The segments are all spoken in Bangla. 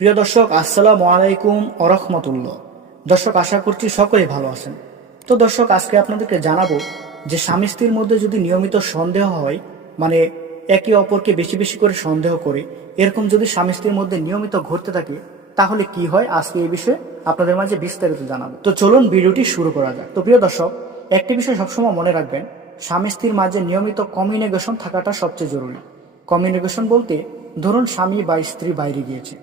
প্রিয় দর্শক, আসসালামু আলাইকুম অরহমতুল্লাহ দর্শক, আশা করছি সকলেই ভালো আছেন। তো দর্শক, আজকে আপনাদেরকে জানাব যে স্বামী স্ত্রীর মধ্যে যদি নিয়মিত সন্দেহ হয় মানে একে অপরকে বেশি বেশি করে সন্দেহ করে, এরকম যদি স্বামী স্ত্রীর মধ্যে নিয়মিত ঘটতে থাকে, তাহলে কি হয়? আজকে এই বিষয়ে আপনাদের মাঝে বিস্তারিত জানাব। তো চলুন ভিডিওটি শুরু করা যাক। তো প্রিয় দর্শক, একটি বিষয় সবসময় মনে রাখবেন, স্বামী স্ত্রীর মাঝে নিয়মিত কমিউনিকেশন থাকাটা সবচেয়ে জরুরি। কমিউনিকেশন বলতে, ধরুন স্বামী বা স্ত্রী বাইরে গিয়েছে।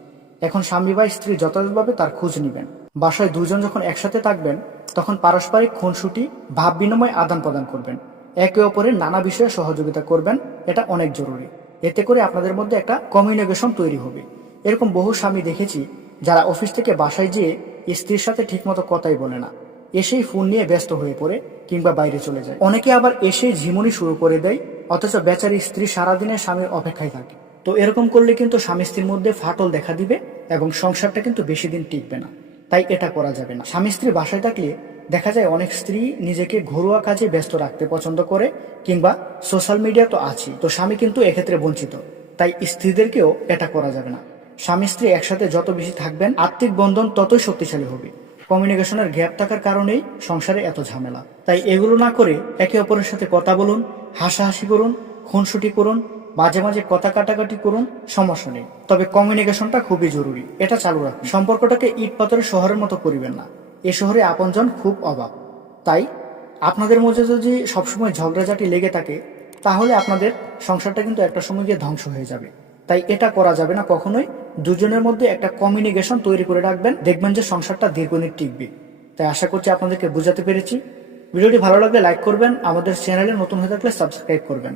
এখন স্বামী বা স্ত্রী যথাযথভাবে তার খোঁজ নেবেন। বাসায় দুজন যখন একসাথে থাকবেন, তখন পারস্পরিক খুনসুটি, ভাব বিনিময় আদান প্রদান করবেন। একে অপরের নানা বিষয়ে সহযোগিতা করবেন, এটা অনেক জরুরি। এতে করে আপনাদের মধ্যে একটা কমিউনিকেশন তৈরি হবে। এরকম বহু স্বামী দেখেছি, যারা অফিস থেকে বাসায় যেয়ে স্ত্রীর সাথে ঠিকমতো কথাই বলে না। এসেই ফোন নিয়ে ব্যস্ত হয়ে পড়ে কিংবা বাইরে চলে যায়। অনেকে আবার এসেই ঝিমুনি শুরু করে দেয়, অথচ বেচারি স্ত্রী সারাদিনের স্বামীর অপেক্ষায় থাকে। তো এরকম করলে কিন্তু স্বামী স্ত্রীর মধ্যে ফাটল দেখা দিবে এবং সংসারটা কিন্তু বেশি দিন টিকবে না। তাই এটা করা যাবে না। স্বামী স্ত্রী বাসায় থাকলে দেখা যায় অনেক স্ত্রী নিজেকে ঘরোয়া কাজে ব্যস্ত রাখতে পছন্দ করে কিংবা সোশ্যাল মিডিয়া তো আছেই, তো স্বামী কিন্তু এক্ষেত্রে বঞ্চিত। তাই স্ত্রীদেরকেও এটা করা যাবে না। স্বামী স্ত্রী একসাথে যত বেশি থাকবেন, আর্থিক বন্ধন ততই শক্তিশালী হবে। কমিউনিকেশনের গ্যাপ থাকার কারণেই সংসারে এত ঝামেলা। তাই এগুলো না করে একে অপরের সাথে কথা বলুন, হাসাহাসি করুন, খুনসুটি করুন মাঝে মাঝে কথা কাটাকাটি করুন, সমস্যা নেই। তবে কমিউনিকেশনটা খুবই জরুরি। এটা চালু রাখুন। সম্পর্কটাকে ইট পাথরের শহরের মতো করিবেন না। এ শহরে আপনজন খুব অভাব। তাই আপনাদের মধ্যে যদি সবসময় ঝগড়াঝাটি লেগে থাকে, তাহলে আপনাদের সংসারটা কিন্তু একটা সময় গিয়ে ধ্বংস হয়ে যাবে। তাই এটা করা যাবে না কখনোই। দুজনের মধ্যে একটা কমিউনিকেশন তৈরি করে রাখবেন। দেখবেন যে সংসারটা দীর্ঘদিন টিকবে। তাই আশা করছি আপনাদেরকে বোঝাতে পেরেছি। ভিডিওটি ভালো লাগলে লাইক করবেন। আমাদের চ্যানেলে নতুন হয়ে থাকলে সাবস্ক্রাইব করবেন।